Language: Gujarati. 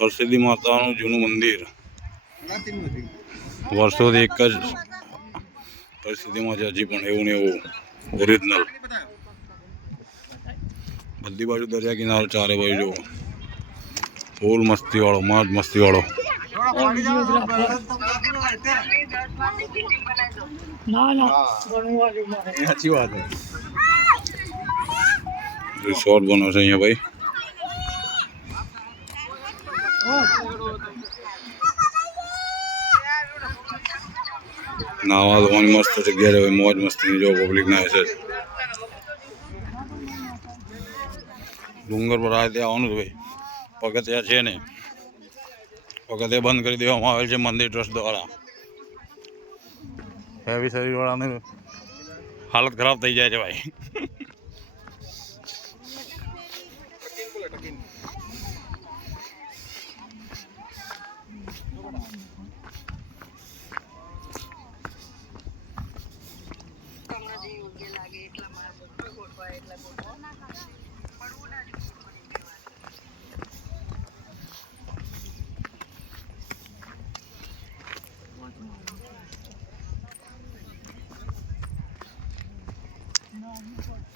હરસિદ્ધિ માતાનું જૂનું મંદિર વર્ષોથી એક જ પરિસ્થિતિમાં છે હજી પણ એવું ને એવું ઓરિજિનલ. બધી બાજુ દરિયા કિનારો, ચારે બાજુ જુઓ ફૂલ મસ્તી વાળો, મોજ મસ્તી વાળો. સાચી વાત છે. રિસોર્ટ બનો છે અહીંયા ભાઈ. નાવા ધોવાની મસ્ત જગ્યા છે, મોજ મસ્તી જો પબ્લિક ના છે. ડુંગર પર આવે ત્યાં આવવાનું ભાઈ. પગથિયા છે ને, પગથિયા બંધ કરી દેવામાં આવેલ છે મંદિર ટ્રસ્ટ દ્વારા. હેવી શરીર વાળાને હાલત ખરાબ થઈ જાય છે ભાઈ. No.